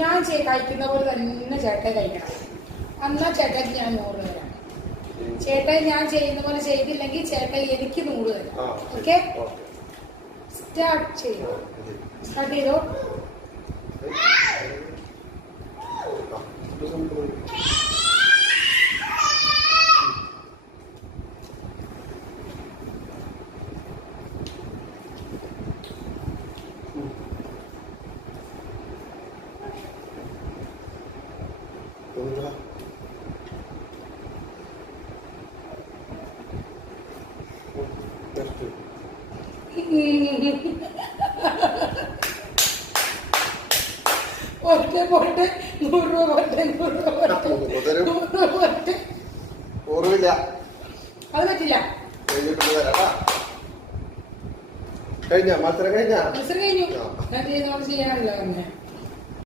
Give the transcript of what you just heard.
ഞാൻ കഴിക്കുന്ന പോലെ തന്നെ ചേട്ടൻ കഴിക്കണം. എന്നാ ചേട്ടൻ ഞാൻ 100 തരാം. ചേട്ടൻ ഞാൻ ചെയ്യുന്ന പോലെ ചെയ്തില്ലെങ്കിൽ ചേട്ടൻ എനിക്ക് 100 തരാം. ഓക്കെ, സ്റ്റാർട്ട് ചെയ്തോ. സ്റ്റാർട്ട് ചെയ്തോ. ഒറ്റ പോട്ടെ 100 രൂപ പോട്ടെ 100 രൂപ പോട്ടെ 100 രൂപ പോട്ടെ. ഓർമ്മയില്ല, അത് പറ്റില്ല. കഴിഞ്ഞ മത്സരം കഴിഞ്ഞു. ഞാൻ ചെയ്യുന്ന പോലെ ചെയ്യാനല്ലോ തന്നെ.